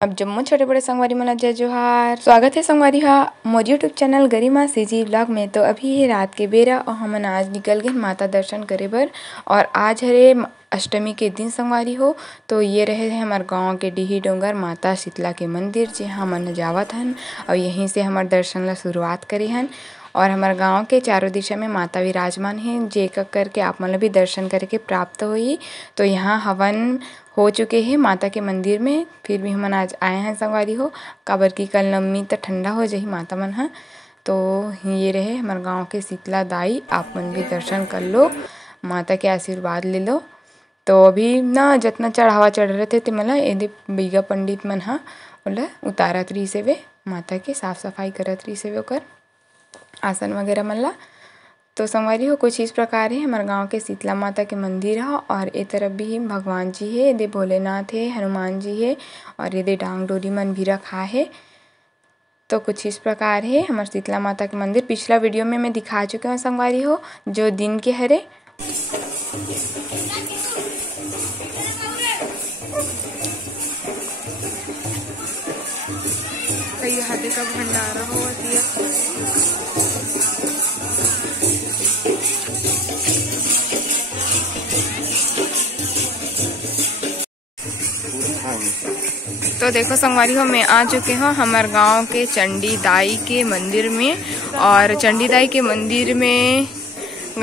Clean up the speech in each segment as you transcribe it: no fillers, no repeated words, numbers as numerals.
अब जम्मू छोटे बड़े संगवारी मन जय जोहार। स्वागत है संगवारी हा मोर यूट्यूब चैनल गरिमा सीजी ब्लॉग में। तो अभी है रात के बेरा और हमन आज निकल गए माता दर्शन करे बर। और आज हरे अष्टमी के दिन संगवारी हो। तो ये रहे हैं हमारे गांव के डीही डोंगर माता शीतला के मंदिर जहाँ मन जावत हन और यहीं से हमारे दर्शन ला शुरुआत करे हन। और हमारे गांव के चारों दिशा में माता विराजमान हैं जेकर करके आप मन भी दर्शन करके प्राप्त होई। तो यहाँ हवन हो चुके हैं माता के मंदिर में, फिर भी हम आज आए हैं संगवारी हो काबर की कल नवमी तो ठंडा हो जाही माता मन हा। तो ये रहे हमारे गांव के शीतला दाई, आप मन भी दर्शन कर लो, माता के आशीर्वाद ले लो। तो अभी ना जितना चढ़ावा चढ़ रहे थे मतलब यदि बिगा पंडित मन हा ओला उतारत रही से वे माता के साफ सफाई करत रही से वे ओकर आसन वगैरह मन ला। तो संगवारी हो कुछ इस प्रकार है हमारे गांव के शीतला माता के मंदिर है। और ए तरफ भी भगवान जी है, ये भोलेनाथ है, हनुमान जी है और ये डांग डोरी मन भी रखा है। तो कुछ इस प्रकार है हमारे शीतला माता के मंदिर। पिछला वीडियो में मैं दिखा चुके हूँ संगवारी हो जो दिन के हरे। कई हाथे का भंडारा हो तो देखो संगवारी हो मैं आ चुके हूँ हमारे गांव के चंडी दाई के मंदिर में। और चंडी दाई के मंदिर में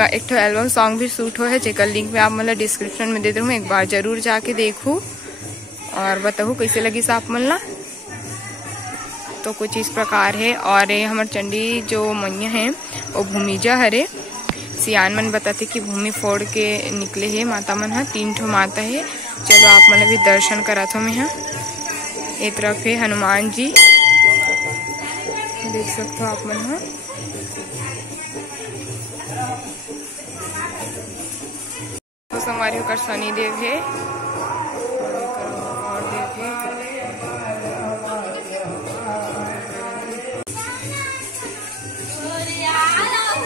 एक तो एल्बम सॉन्ग भी शूट हो है जेकर लिंक में आप मतलब डिस्क्रिप्शन में दे दूँ, एक बार जरूर जाके देखूँ और बताऊँ कैसे लगी आप मन ला। तो कुछ इस प्रकार है। और ये हमारे चंडी जो मैया हैं वो भूमिजा हरे सियान मन बताते कि भूमि फोड़ के निकले है माता मन हा। 3 ठो माता है। चलो आप मन भी दर्शन करा थो मैं यहाँ। एक तरफ है हनुमान जी, देख सकते हो आप मन हा। तो संगवारी होकर शनि देव है और देव है।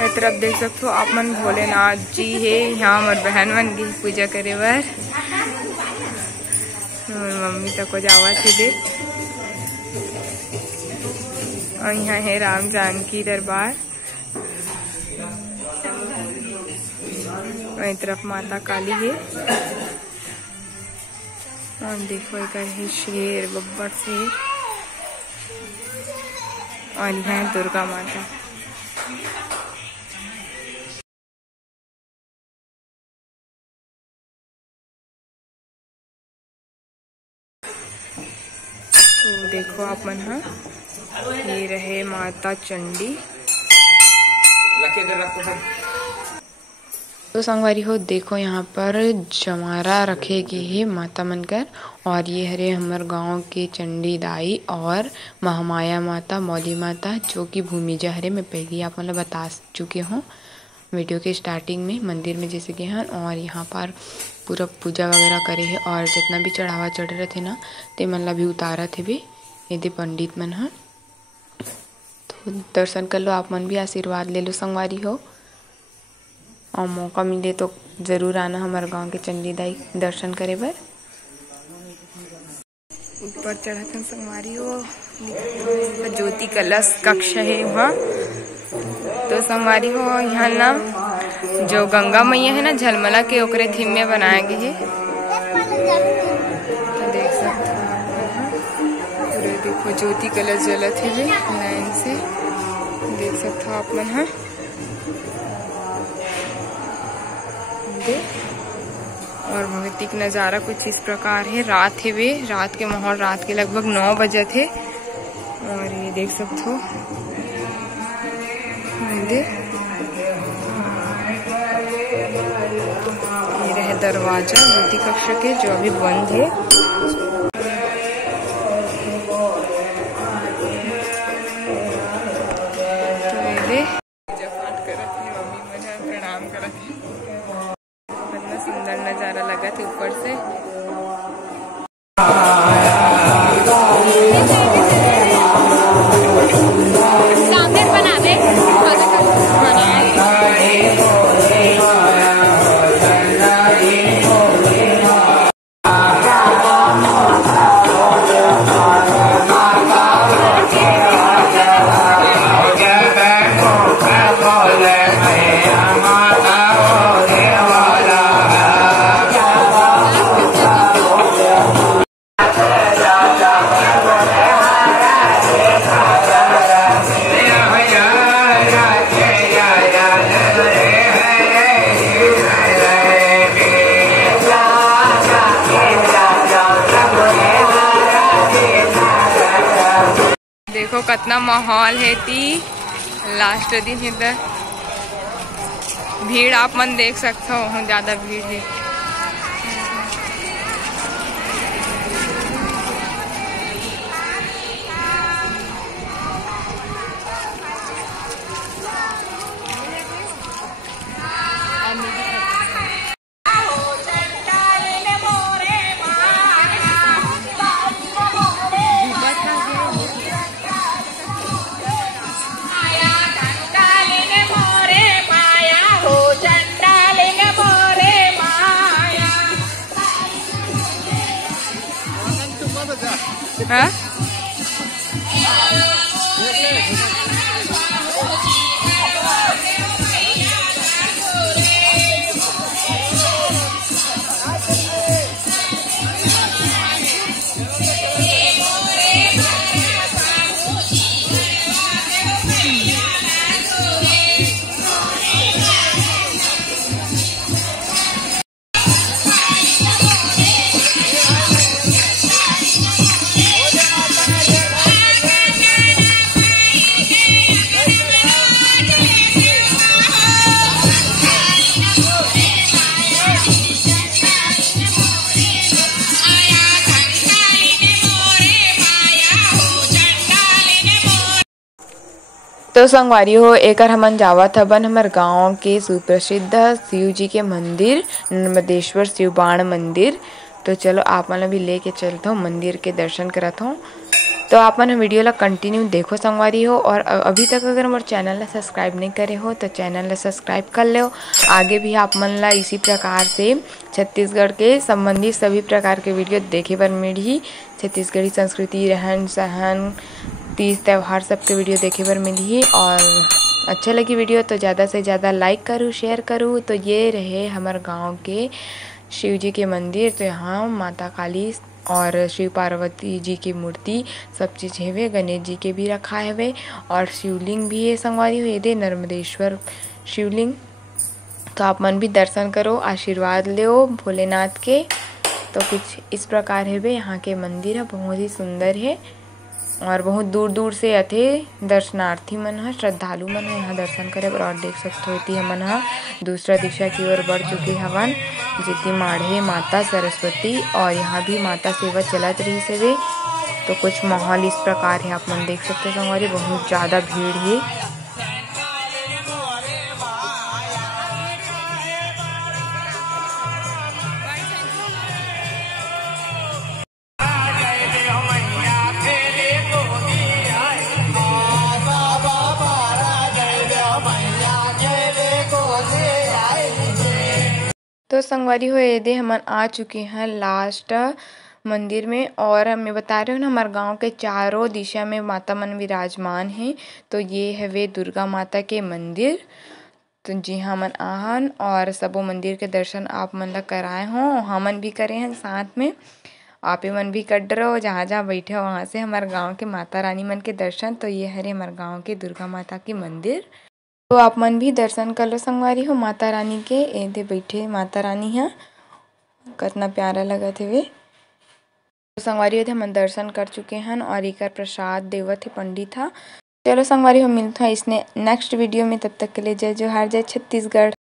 एक तरफ देख सकते हो आप मन भोलेनाथ जी है। यहाँ हमारे बहन मन की पूजा करे बर मम्मी तक को जावा थे दे। और यहाँ है राम जानकी दरबार और एक तरफ माता काली है। और देखो एक है शेर बब्बर शेर और यहाँ है दुर्गा माता। तो देखो आप मन हा ये रहे माता चंडी। तो संगवारी हो देखो यहाँ पर जमारा रखे गए है माता मनकर। और ये हरे हमारे गांव के चंडी दाई और महामाया माता मौली माता जो कि भूमिजा हरे। मैं पहले आप मतलब बता चुके हूँ वीडियो के स्टार्टिंग में मंदिर में जैसे कि हैं। और यहाँ पर पूरा पूजा वगैरह करे है और जितना भी चढ़ावा चढ़ रहे थे ना ते मन ला भी उतारा थे भी यदि पंडित मन हा। तो दर्शन कर लो, आप मन भी आशीर्वाद ले लो संगवारी हो। और मौका मिले तो जरूर आना हमारे गांव के चंडी दाई दर्शन करे बर। ऊपर चढ़त संगवारी हो ज्योति कलश कक्ष है वहाँ। तो संगवारी हो यहाँ ना जो गंगा मैया है ना झलमला के ओकरे थीम में बनाए गए है। तो देख सकते हो पूरे देखो ज्योति कलश जलत है लाइन से, देख सकते हो आप मन हा। और भौतिक नज़ारा कुछ इस प्रकार है। रात है वे, रात के माहौल, रात के लगभग 9 बजे थे। और ये देख सकते हो मंदिर, ये रहे दरवाजा ज्योति कक्ष के जो अभी बंद है। तो ये पूजा पाठ करत है मम्मी मुझे प्रणाम करत है। कितना सुंदर नजारा लगा था ऊपर से। बना दे देखो कितना माहौल है ती लास्ट दिन है तो भीड़ आप मन देख सकते हो, ज्यादा भीड़ है। हाँ? तो संगवारी हो एक हमन जावत हबन हमर गांव के सुप्रसिद्ध शिव जी के मंदिर नर्मदेश्वर शिव बाण मंदिर। तो चलो आप मन भी लेके चलते हो मंदिर के दर्शन करत हो। तो आप मन वीडियो ला कंटिन्यू देखो संगवारी हो, और अभी तक अगर हमारे चैनल ला सब्सक्राइब नहीं करे हो तो चैनल ला सब्सक्राइब कर लो। आगे भी आप मन ला इसी प्रकार से छत्तीसगढ़ के संबंधित सभी प्रकार के वीडियो देखे बर मिली। छत्तीसगढ़ी संस्कृति, रहन सहन, तीज त्यौहार सबके वीडियो देखे बर मिली। और अच्छा लगी वीडियो तो ज़्यादा से ज़्यादा लाइक करूँ, शेयर करूँ। तो ये रहे हमारे गांव के शिव जी के मंदिर। तो यहाँ माता काली और शिव पार्वती जी की मूर्ति सब चीज़ हेवे, गणेश जी के भी रखा है और शिवलिंग भी है संगवारी हो, ये नर्मदेश्वर शिवलिंग। तो आप मन भी दर्शन करो, आशीर्वाद लो भोलेनाथ के। तो कुछ इस प्रकार है यहाँ के मंदिर है, बहुत ही सुंदर है और बहुत दूर दूर से आते दर्शनार्थी मन है, श्रद्धालु मन है यहाँ दर्शन करे बर। और देख सकते हो हमन हा दूसरा दिशा की ओर बढ़ चुके हवन, जितनी माढ़े माता सरस्वती और यहाँ भी माता सेवा चलत रही से। तो कुछ माहौल इस प्रकार है, आप मन देख सकते हो हमारी बहुत ज़्यादा भीड़ है। तो संगवारी हो यदि हमन आ चुके हैं लास्ट मंदिर में, और मैं बता रही हूँ ना हमारे गांव के चारों दिशा में माता मन विराजमान हैं। तो ये है वे दुर्गा माता के मंदिर। तो जी हाँ मन आहन और सबो मंदिर के दर्शन आप मन ला कराए हों, हमन भी करे हैं साथ में। आप मन भी कर रहे हो, जहाँ जहाँ बैठे हो वहाँ से हमारे गाँव के माता रानी मन के दर्शन। तो ये हरे हमारे गाँव के दुर्गा माता की मंदिर। तो आप मन भी दर्शन कर लो संगवारी हो माता रानी के। एदे बैठे माता रानी है, कितना प्यारा लगत है वे। तो संगवारी हो हम दर्शन कर चुके हैं और एक प्रसाद देवत है पंडित था। चलो संगवारी हो मिलता है इसने नेक्स्ट वीडियो में, तब तक के लिए जय जोहार, जय छत्तीसगढ़।